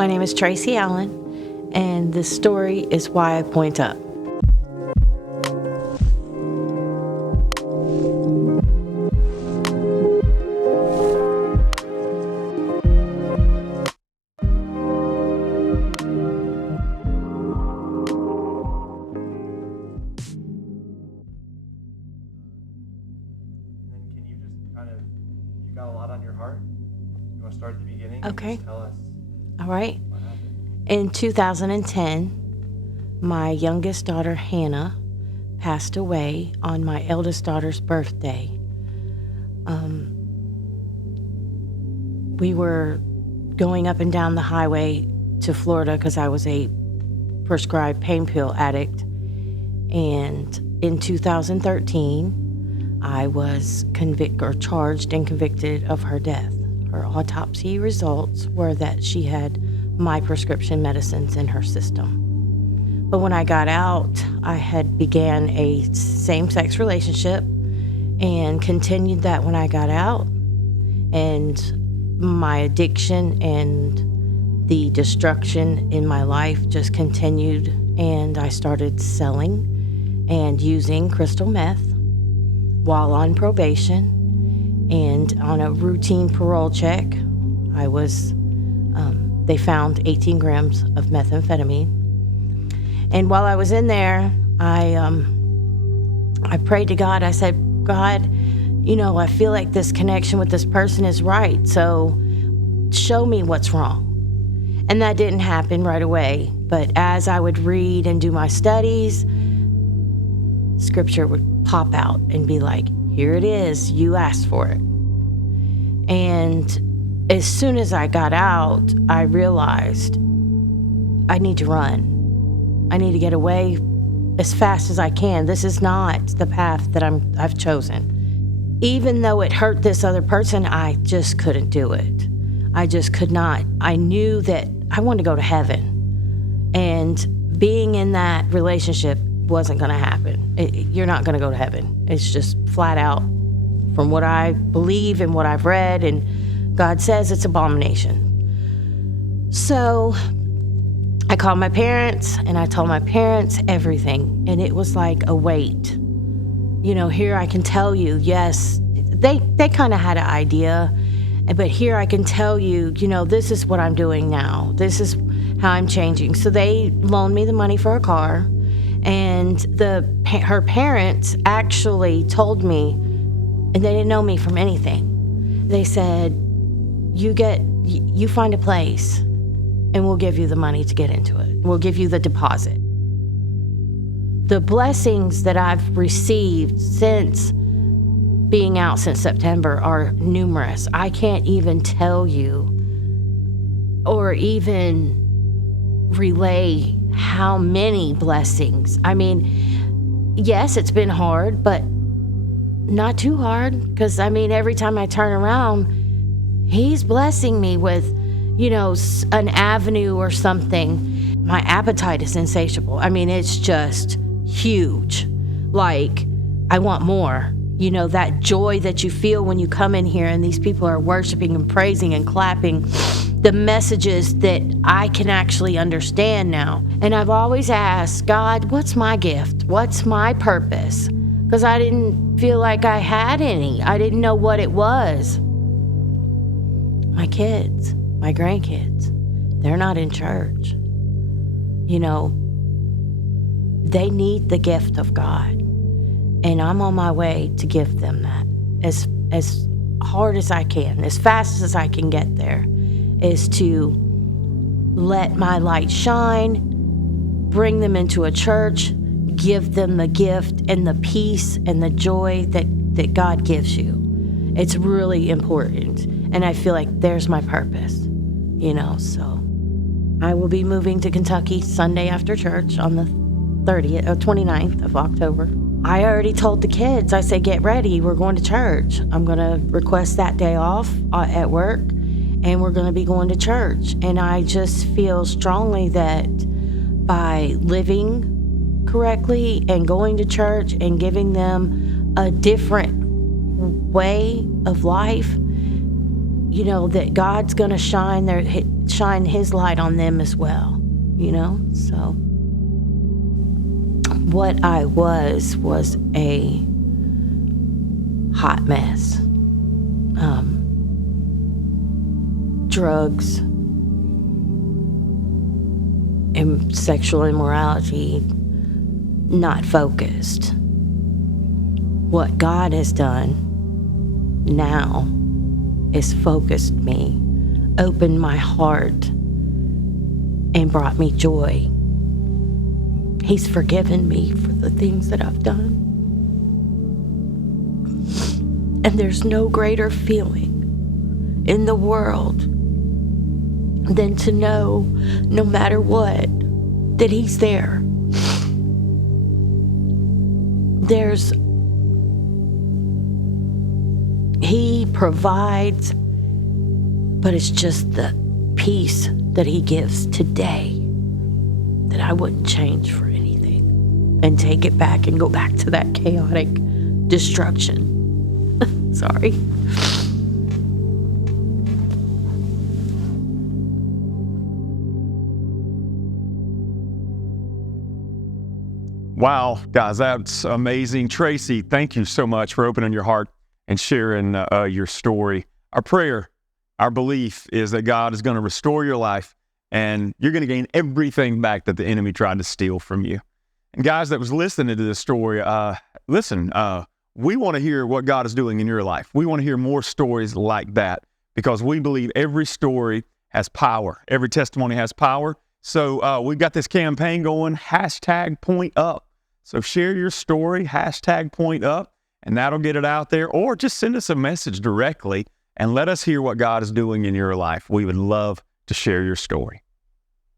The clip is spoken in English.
My name is Tracy Allen, and this story is why I point up. You got a lot on your heart? You want to start at the beginning? Okay. Just tell us All right. what happened. In 2010, my youngest daughter, Hannah, passed away on my eldest daughter's birthday. We were going up and down the highway to Florida because I was a prescribed pain pill addict. And in 2013, I was charged and convicted of her death. Her autopsy results were that she had my prescription medicines in her system. But when I got out, I had began a same-sex relationship and continued that when I got out. And my addiction and the destruction in my life just continued, and I started selling and using crystal meth while on probation and on a routine parole check. They found 18 grams of methamphetamine. And while I was in there, I prayed to God. I said, God, I feel like this connection with this person is right, so show me what's wrong. And that didn't happen right away, but as I would read and do my studies, scripture would pop out and be like, here it is, you asked for it. And as soon as I got out, I realized I need to run. I need to get away as fast as I can. This is not the path that I've chosen. Even though it hurt this other person, I just couldn't do it. I just could not. I knew that I wanted to go to heaven. And being in that relationship wasn't going to happen. You're not going to go to heaven. It's just flat out from what I believe and what I've read, and God says it's abomination. So I called my parents and I told my parents everything, and it was like a weight. Here I can tell you, yes, they kind of had an idea, but here I can tell you, this is what I'm doing now. This is how I'm changing. So they loaned me the money for a car. And her parents actually told me, and they didn't know me from anything. They said, you find a place and we'll give you the money to get into it. We'll give you the deposit. The blessings that I've received since being out since September are numerous. I can't even tell you or even relay how many blessings. I mean, yes, it's been hard, but not too hard, because every time I turn around, he's blessing me with, an avenue or something. My appetite is insatiable. It's just huge. Like, I want more. That joy that you feel when you come in here and these people are worshiping and praising and clapping, the messages that I can actually understand now. And I've always asked, God, what's my gift? What's my purpose? Because I didn't feel like I had any. I didn't know what it was. My kids, my grandkids, they're not in church. They need the gift of God. And I'm on my way to give them that as hard as I can, as fast as I can get there, is to let my light shine, bring them into a church, give them the gift and the peace and the joy that God gives you. It's really important. And I feel like there's my purpose, so I will be moving to Kentucky Sunday after church on the 29th of October. I already told the kids, I said, get ready, we're going to church. I'm going to request that day off at work, and we're going to be going to church. And I just feel strongly that by living correctly and going to church and giving them a different way of life, that God's going to shine his light on them as well, you know? So what I was a hot mess. Drugs and sexual immorality, not focused. What God has done now is focused me, opened my heart, and brought me joy. He's forgiven me for the things that I've done. And there's no greater feeling in the world than to know, no matter what, that He's there. He provides, but it's just the peace that He gives today that I wouldn't change for anything and take it back and go back to that chaotic destruction. Sorry. Wow, guys, that's amazing. Tracy, thank you so much for opening your heart and sharing your story. Our prayer, our belief is that God is going to restore your life and you're going to gain everything back that the enemy tried to steal from you. And guys that was listening to this story, listen, we want to hear what God is doing in your life. We want to hear more stories like that because we believe every story has power. Every testimony has power. So we've got this campaign going, #PointeUp. So share your story, #PointeUp, and that'll get it out there. Or just send us a message directly and let us hear what God is doing in your life. We would love to share your story.